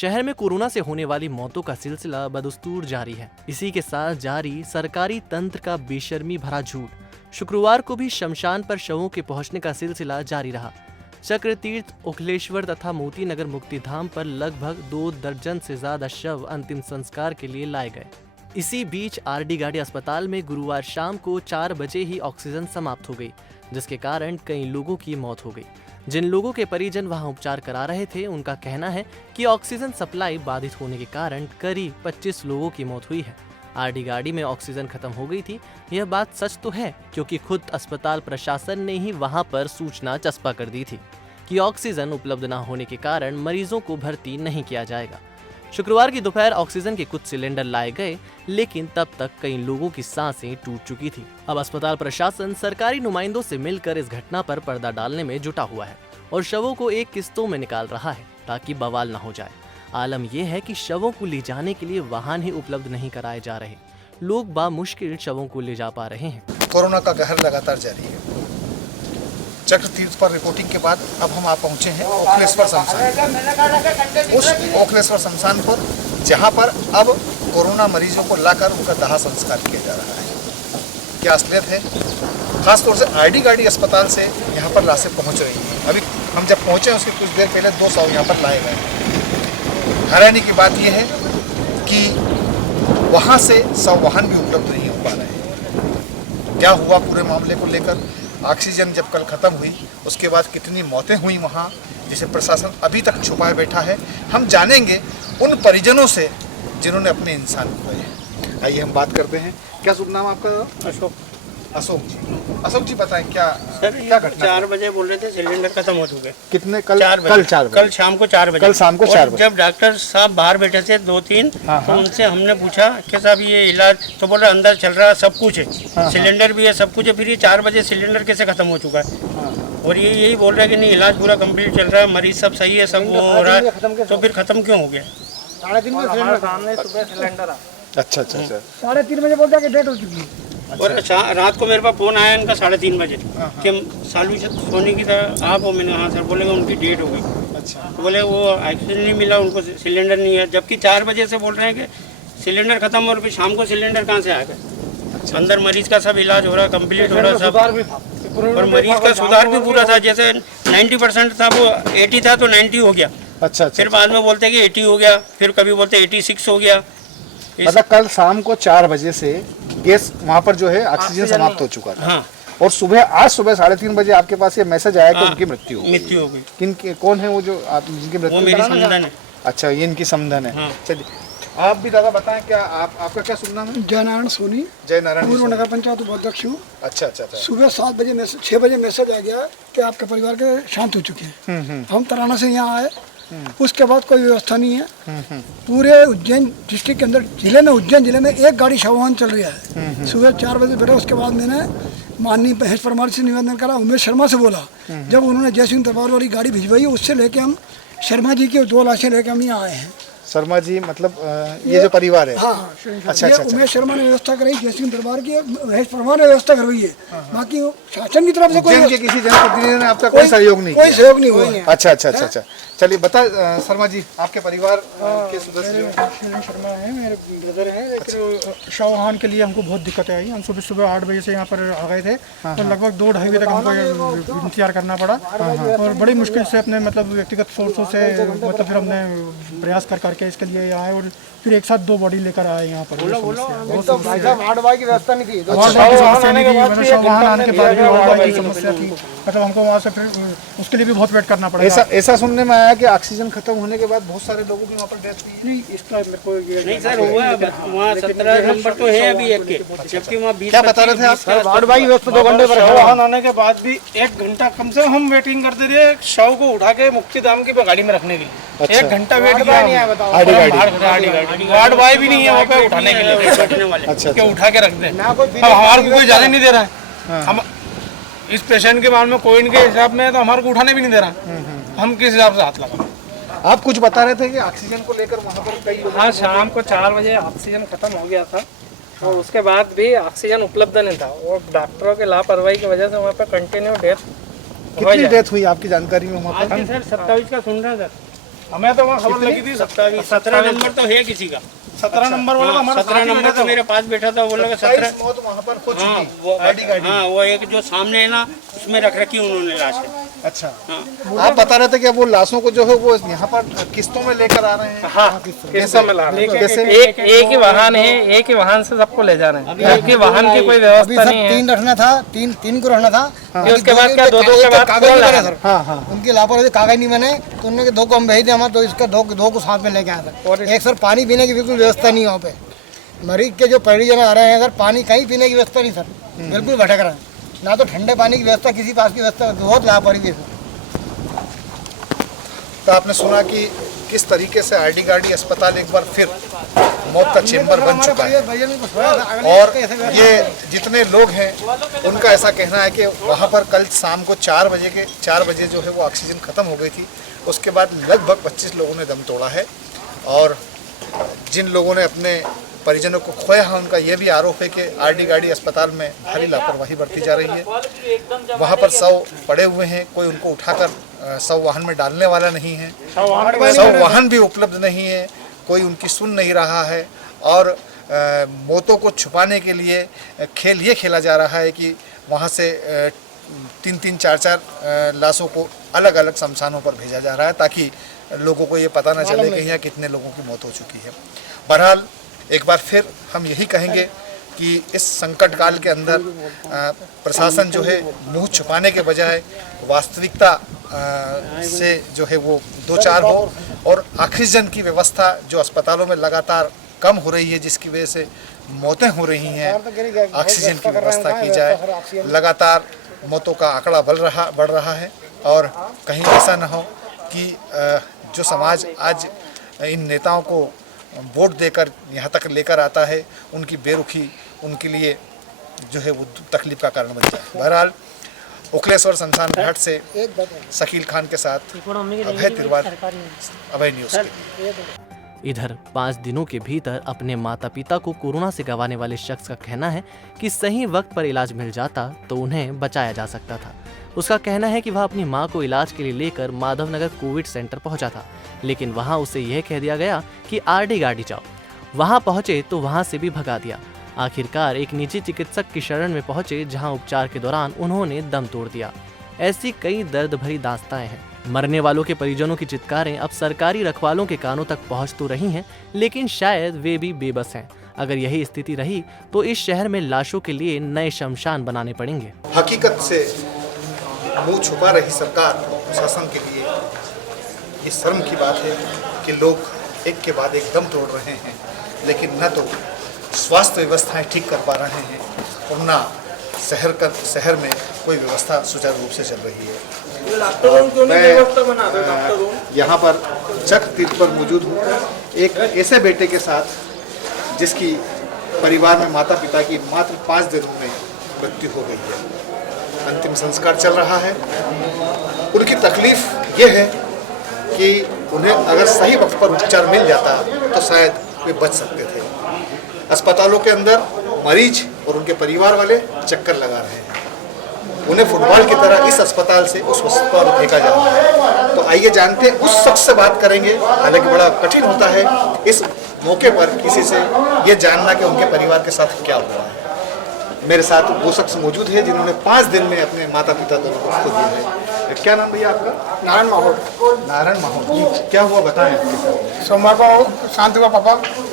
शहर में कोरोना से होने वाली मौतों का सिलसिला बदस्तूर जारी है। इसी के साथ जारी सरकारी तंत्र का बेशर्मी भरा झूठ। शुक्रवार को भी शमशान पर शवों के पहुंचने का सिलसिला जारी रहा। चक्रतीर्थ, ओखलेश्वर तथा मोती नगर मुक्तिधाम पर लगभग 2 दर्जन से ज्यादा शव अंतिम संस्कार के लिए लाए गए। इसी बीच आरडी गाड़ी अस्पताल में गुरुवार शाम को 4 बजे ही ऑक्सीजन समाप्त हो गई, जिसके कारण कई लोगों की मौत हो गई। जिन लोगों के परिजन वहां उपचार करा रहे थे, उनका कहना है कि ऑक्सीजन सप्लाई बाधित होने के कारण करीब 25 लोगों की मौत हुई है। आरडी गाड़ी में ऑक्सीजन खत्म हो गई थी, यह बात सच तो है, क्योंकि खुद अस्पताल प्रशासन ने ही वहां पर सूचना चस्पा कर दी थी कि ऑक्सीजन उपलब्ध न होने के कारण मरीजों को भर्ती नहीं किया जाएगा। शुक्रवार की दोपहर ऑक्सीजन के कुछ सिलेंडर लाए गए, लेकिन तब तक कई लोगों की सांसें टूट चुकी थी। अब अस्पताल प्रशासन सरकारी नुमाइंदों से मिलकर इस घटना पर पर्दा डालने में जुटा हुआ है और शवों को एक किस्तों में निकाल रहा है ताकि बवाल न हो जाए। आलम यह है कि शवों को ले जाने के लिए वाहन ही उपलब्ध नहीं कराए जा रहे। लोग बामुश्किल शवों को ले जा पा रहे हैं। कोरोना का कहर लगातार जारी है। चक्रतीर्थ पर रिपोर्टिंग के बाद अब हम पहुंचे हैं ओखलेश्वर शमशान। उस ओखलेश्वर शमशान पर जहां पर अब कोरोना मरीजों को लाकर उनका दाह संस्कार किया जा रहा है। क्या असलियत है? खासतौर से आरडी गाड़ी अस्पताल से यहाँ पर लाशें पहुँच रही हैं। अभी हम जब पहुँचे उसके कुछ देर पहले 2 शव यहाँ पर लाए गए। हैरानी की बात यह है कि वहाँ से शव वाहन भी उपलब्ध नहीं हो पा रहे हैं। क्या हुआ पूरे मामले को लेकर? ऑक्सीजन जब कल ख़त्म हुई उसके बाद कितनी मौतें हुई वहाँ, जिसे प्रशासन अभी तक छुपाए बैठा है। हम जानेंगे उन परिजनों से जिन्होंने अपने इंसान खोए। आइए हम बात करते हैं। क्या शुभ नाम आपका? अशोक जी। अशोक जी बताएं क्या घटना? 4 बजे बोल रहे थे सिलेंडर खत्म हो चुके। कितने? कल 4 बजे। कल शाम को 4 बजे। कल शाम को 4 बजे जब डॉक्टर साहब बाहर बैठे थे 2-3, तो उनसे हमने पूछा कि साहब ये इलाज, तो बोल रहे अंदर चल रहा है, सब कुछ है, सिलेंडर भी है, सब कुछ है। फिर ये 4 बजे सिलेंडर कैसे खत्म हो चुका है? और ये यही बोल रहे हैं कि नहीं इलाज पूरा कंप्लीट चल रहा है, मरीज सब सही है, सब वो हो रहा है, तो फिर खत्म क्यों हो गया? 3:30 बजे सामने सुबह सिलेंडर। अच्छा। 3:30 बजे बोलता कि डेट हो चुकी है। और रात को मेरे पास फोन आया इनका 3:30 बजे कि सालू सोनी की तरह आप हो। मैंने हाँ सर। बोले उनकी डेट हो गई। अच्छा। तो बोले वो ऑक्सीजन नहीं मिला, उनको सिलेंडर नहीं है, जबकि 4 बजे से बोल रहे हैं कि सिलेंडर खत्म, और फिर शाम को सिलेंडर कहाँ से आ गए? अच्छा। अंदर मरीज का सब इलाज हो रहा, कंप्लीट हो रहा सब, और मरीज का सुधार भी पूरा था। जैसे 90% था वो 80 था तो 90 हो गया। अच्छा। फिर बाद में बोलते कि 80 हो गया, फिर कभी बोलते 86 हो गया। मतलब कल शाम को 4 बजे से गैस वहाँ पर जो है ऑक्सीजन समाप्त हो चुका था। हाँ। और आज सुबह 3:30 बजे आपके पास ये मैसेज आया कि उनकी मृत्यु हो गई। कौन है वो जो जिनकी मृत्यु? वो मेरी समधन है। अच्छा, ये इनकी समधन है। हाँ। चलिए आप भी दादा बताएं, क्या आपका क्या शुभ नाम है? जयनारायण सोनी। जयनारायण पूर्व नगर पंचायत उपाध्यक्ष हूँ। अच्छा। सुबह 7 बजे 6 बजे मैसेज आ गया कि आपके परिवार के शांत हो चुके हैं। हम तराना से यहाँ आए। उसके बाद कोई व्यवस्था नहीं है। पूरे उज्जैन डिस्ट्रिक्ट के अंदर उज्जैन जिले में एक गाड़ी शववाहन चल रहा है। सुबह 4 बजे बैठा। उसके बाद मैंने माननीय महेश परमार से निवेदन करा, उमेश शर्मा से बोला। जब उन्होंने जयसिंह दरबार वाली गाड़ी भिजवाई, उससे लेके हम शर्मा जी की 2 लाशें लेके हम यहाँ आए हैं। शर्मा जी मतलब ये जो परिवार है? हाँ। अच्छा। उमेश शर्मा ने व्यवस्था कराई, जयसिंह दरबार की महेश परमार ने व्यवस्था करवाई है। बाकी शासन की तरफ से कोई किसी जनप्रतिनिधि ने आपका कोई सहयोग नहीं हुआ। अच्छा। चलिए बता शर्मा जी, आपके परिवार के सदस्य? शर्मा है, मेरे ब्रदर हैं, लेकिन शव वाहन के लिए हमको बहुत दिक्कत आई। हम सुबह 8 बजे से यहाँ पर आ गए थे, तो लगभग 2-2.5 बजे तक हमको इंतजार करना पड़ा, और बड़ी मुश्किल से अपने मतलब व्यक्तिगत सोर्सों से मतलब फिर हमने प्रयास करके इसके लिए आए, और फिर एक साथ 2 बॉडी लेकर आए यहाँ पर। वार्ड की व्यवस्था नहीं थी, वाहन आने के बाद भी समस्या थी। मतलब हमको वहाँ से फिर उसके लिए भी बहुत वेट करना पड़ा। ऐसा सुनने में आया कि ऑक्सीजन खत्म होने के बाद बहुत सारे लोगों की वहाँ पर डेथ हुई। नहीं, इसका मेरे को नहीं सर हुआ है वहाँ 17 नंबर तो है अभी एक के, जबकि वहाँ 20। क्या बता रहे थे आप? वार्ड वाई व्यवस्था 2 घंटे पर वाहन आने के बाद भी 1 घंटा कम से हम वेटिंग करते रहे शव को उठा के मुक्तिधाम की गाड़ी में रखने के लिए। 1 घंटा वेट किया। वार्ड बॉय भी नहीं है वहाँ पे उठाने के लिए, बैठने वाले। अच्छा। उठा के रख दे। अब हमारे को कोई जाने नहीं दे रहा है। हम इस पेशेंट के बारे में कोई इनके हिसाब में तो हमारे को उठाने भी नहीं दे रहा। हम किस हिसाब से हाथ लगा? आप कुछ बता रहे थे कि ऑक्सीजन को लेकर वहाँ पर कई लोग। हाँ, शाम को 4 बजे ऑक्सीजन खत्म हो गया था, और उसके बाद भी ऑक्सीजन उपलब्ध नहीं था, और डॉक्टरों के लापरवाही की वजह से वहाँ पे कंटिन्यू डेथ। कितनी डेथ हुई आपकी जानकारी में वहाँ पर? सर 27 का सुन रहे हैं सर। हमें तो वहाँ खबर लगी थी 17 नंबर तो है किसी का। 17 नंबर वाला हमारा 17 नंबर तो मेरे पास बैठा था, वो लगा 17। मौत वहाँ पर हो हाँ चुकी वो आईडी गाड़ी। हाँ वो एक जो सामने है ना उसमें रख रखी उन्होंने लाशें। अच्छा, आप बता रहे थे कि वो लाशों को जो है वो यहाँ पर किस्तों में लेकर आ रहे हैं। हाँ किस्तों में ला रहे हैं। कैसे? एक ही वाहन है, एक ही वाहन से सबको ले जा रहे हैं। एक ही वाहन की कोई व्यवस्था नहीं है। तीन रखना था, तीन को रखना था। फिर उसके बाद क्या दो के बाद कागज नहीं बने सर। सर। उनकी लापरवाही कागज नहीं बने तो उन्होंने दो को हम भेज दिया, हमारे तो इसका दो को साथ में लेके आया था। एक सर पानी पीने की बिल्कुल व्यवस्था नहीं है वहाँ पे। मरीज के जो परिजन आ रहे हैं सर, पानी कहीं पीने की व्यवस्था नहीं सर, बिल्कुल भटक रहे हैं। ना तो ठंडे पानी की व्यवस्था, किसी पास की व्यवस्था, बहुत लापरवाही है सर। तो आपने सुना कि किस तरीके से आईडी गाड़ी अस्पताल एक बार फिर मौत का चेंबर बन चुका है। और ये जितने लोग हैं उनका ऐसा कहना है कि वहाँ पर कल शाम को 4 बजे जो है वो ऑक्सीजन ख़त्म हो गई थी। उसके बाद लगभग 25 लोगों ने दम तोड़ा है। और जिन लोगों ने अपने परिजनों को खोया है उनका ये भी आरोप है कि आईडी गाड़ी अस्पताल में भारी लापरवाही बरती जा रही है। वहाँ पर शव पड़े हुए हैं, कोई उनको उठाकर शव वाहन में डालने वाला नहीं है, शव वाहन भी उपलब्ध नहीं है, कोई उनकी सुन नहीं रहा है। और मौतों को छुपाने के लिए खेल ये खेला जा रहा है कि वहाँ से 3-3, 4-4 लाशों को अलग अलग शमशानों पर भेजा जा रहा है ताकि लोगों को ये पता ना चले कि यहाँ कितने लोगों की मौत हो चुकी है। बहरहाल एक बार फिर हम यही कहेंगे कि इस संकट काल के अंदर प्रशासन जो है मुंह छुपाने के बजाय वास्तविकता से जो है वो दो चार हो और ऑक्सीजन की व्यवस्था जो अस्पतालों में लगातार कम हो रही है जिसकी वजह से मौतें हो रही हैं, ऑक्सीजन की व्यवस्था की जाए। लगातार मौतों का आंकड़ा बढ़ रहा है और कहीं ऐसा ना हो कि जो समाज आज इन नेताओं को वोट देकर यहाँ तक लेकर आता है उनकी बेरुखी उनके लिए जो है वो तकलीफ का कारण बन जाए। बहरहाल ओखलेश्वर शमशान घाट से शकील खान के साथ अभय तिरवारी, अभय न्यूज़ के लिए। इधर 5 दिनों के भीतर अपने माता पिता को कोरोना से गंवाने वाले शख्स का कहना है कि सही वक्त पर इलाज मिल जाता तो उन्हें बचाया जा सकता था। उसका कहना है कि वह अपनी मां को इलाज के लिए लेकर माधवनगर कोविड सेंटर पहुंचा था, लेकिन वहां उसे यह कह दिया गया कि आरडी गाड़ी जाओ। वहां पहुंचे तो वहां से भी भगा दिया। आखिरकार एक निजी चिकित्सक की शरण में पहुंचे जहां उपचार के दौरान उन्होंने दम तोड़ दिया। ऐसी कई दर्द भरी दास्ताएं हैं। मरने वालों के परिजनों की चित्कारें अब सरकारी रखवालों के कानों तक पहुंच तो रही हैं, लेकिन शायद वे भी बेबस हैं। अगर यही स्थिति रही तो इस शहर में लाशों के लिए नए शमशान बनाने पड़ेंगे। हकीकत से मुंह छुपा रही सरकार प्रशासन के लिए ये शर्म की बात है कि लोग एक के बाद एक दम तोड़ रहे हैं, लेकिन न तो स्वास्थ्य व्यवस्थाएं ठीक कर पा रहे हैं और न शहर में कोई व्यवस्था सुचारू रूप से चल रही है। मैं यहाँ पर चक तीर्थ पर मौजूद हूँ एक ऐसे बेटे के साथ जिसकी परिवार में माता पिता की मात्र 5 दिनों में मृत्यु हो गई है। अंतिम संस्कार चल रहा है। उनकी तकलीफ ये है कि उन्हें अगर सही वक्त पर उपचार मिल जाता तो शायद वे बच सकते थे। अस्पतालों के अंदर मरीज और उनके परिवार वाले चक्कर लगा रहे हैं। उन्हें फुटबॉल की तरह इस अस्पताल से उस अस्पताल फेंका जा रहा है। तो आइए जानते हैं, उस शख्स से बात करेंगे। हालांकि बड़ा कठिन होता है इस मौके पर किसी से ये जानना कि उनके परिवार के साथ क्या हुआ है। मेरे साथ वो शख्स मौजूद है जिन्होंने 5 दिन में अपने माता पिता दोनों को खो दिया है। क्या नाम भैया आपका? नारायण माहौल। नारायण माहौल। क्या हुआ बताएं। सोमवार को शांत हुआ, पापा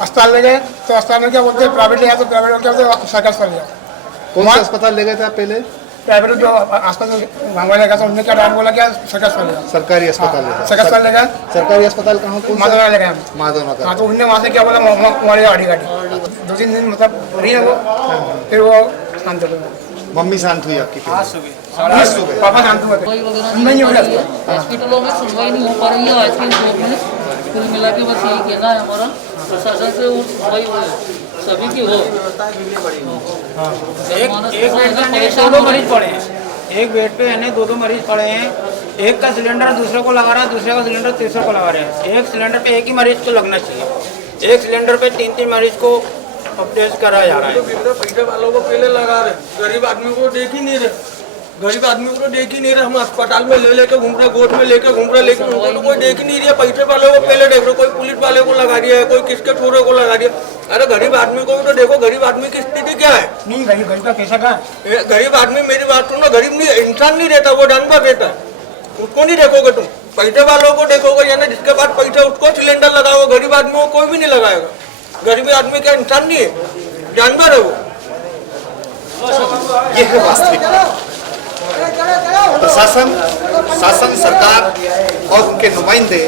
अस्पताल ले गए तो अस्पताल में क्या बोलते हैं प्राइवेट ले गया तो प्राइवेट में क्या बोलते सर्कस पर लिया। कौन सा अस्पताल ले गए थे आप पहले? प्राइवेट जो अस्पताल भांगवा ले गया तो उन्होंने क्या डाल बोला क्या सर्कस पर लिया। सरकारी अस्पताल ले गए। सर्कस पर ले गए। सरकारी अस्पताल कहाँ? माधवनगर ले गए हम। माधवनगर। हाँ तो उनने वहाँ से क्या बोला हमारी गाड़ी 2-3 दिन मतलब रही है वो, फिर वो शांत हो गए। मम्मी शांत हुई आपकी? आज सुबह पापा शांत हुए थे। हॉस्पिटलों में सुनवाई नहीं हो पा रही है आज के दौर में। कुल मिला के बस यही कहना है हमारा प्रशासन से, वो सुनवाई हो सभी की हो। एक बेड पे 2 मरीज पड़े हैं, एक बेड पे है 2 मरीज पड़े हैं। एक का सिलेंडर दूसरे को लगा रहा है, दूसरे का सिलेंडर तीसरे को लगा रहे हैं। एक सिलेंडर पे एक ही मरीज को लगना चाहिए, एक सिलेंडर पे 3-3 मरीज को अपडेट कराया जा रहा है। पैसे वालों को पहले लगा रहे, गरीब आदमी को देख ही नहीं रहे। गरीब आदमी को तो देख ही नहीं रहे। हम अस्पताल में ले लेके घूम रहे, गोद में लेके घूम रहे, लेकिन उनको तो कोई देख ही नहीं रहा। पैसे वाले को पहले देख रहे, कोई पुलिस वाले को लगा दिया है, कोई किसके छोरे को लगा दिया। अरे गरीब आदमी को भी तो देखो, गरीब आदमी की स्थिति क्या है। नहीं गरीब का पैसा कहाँ है? गरीब आदमी, मेरी बात सुनो, गरीब नहीं इंसान नहीं रहता, वो जानवर रहता है। उसको नहीं देखोगे तुम, पैसे वालों को देखोगे, यानी जिसके पास पैसा उसको सिलेंडर लगाओ। गरीब आदमी को कोई भी नहीं लगाएगा। गरीब आदमी क्या इंसान नहीं है, जानवर है वो। ये है वास्तविकता। प्रशासन, शासन, सरकार और उनके नुमाइंदे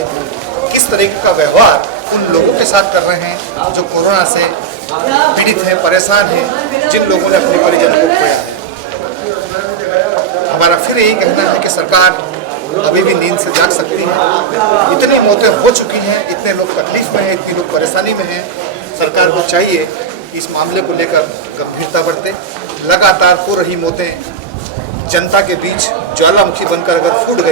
किस तरीके का व्यवहार उन लोगों के साथ कर रहे हैं जो कोरोना से पीड़ित हैं, परेशान हैं, जिन लोगों ने अपने परिजनों को खोया है। हमारा फिर यही कहना है कि सरकार अभी भी नींद से जाग सकती है। इतनी मौतें हो चुकी हैं, इतने लोग तकलीफ में हैं, इतने लोग परेशानी में हैं। सरकार को चाहिए कि इस मामले को लेकर गंभीरता बरते। लगातार हो रही मौतें जनता के बीच ज्वालामुखी बनकर अगर फूट गई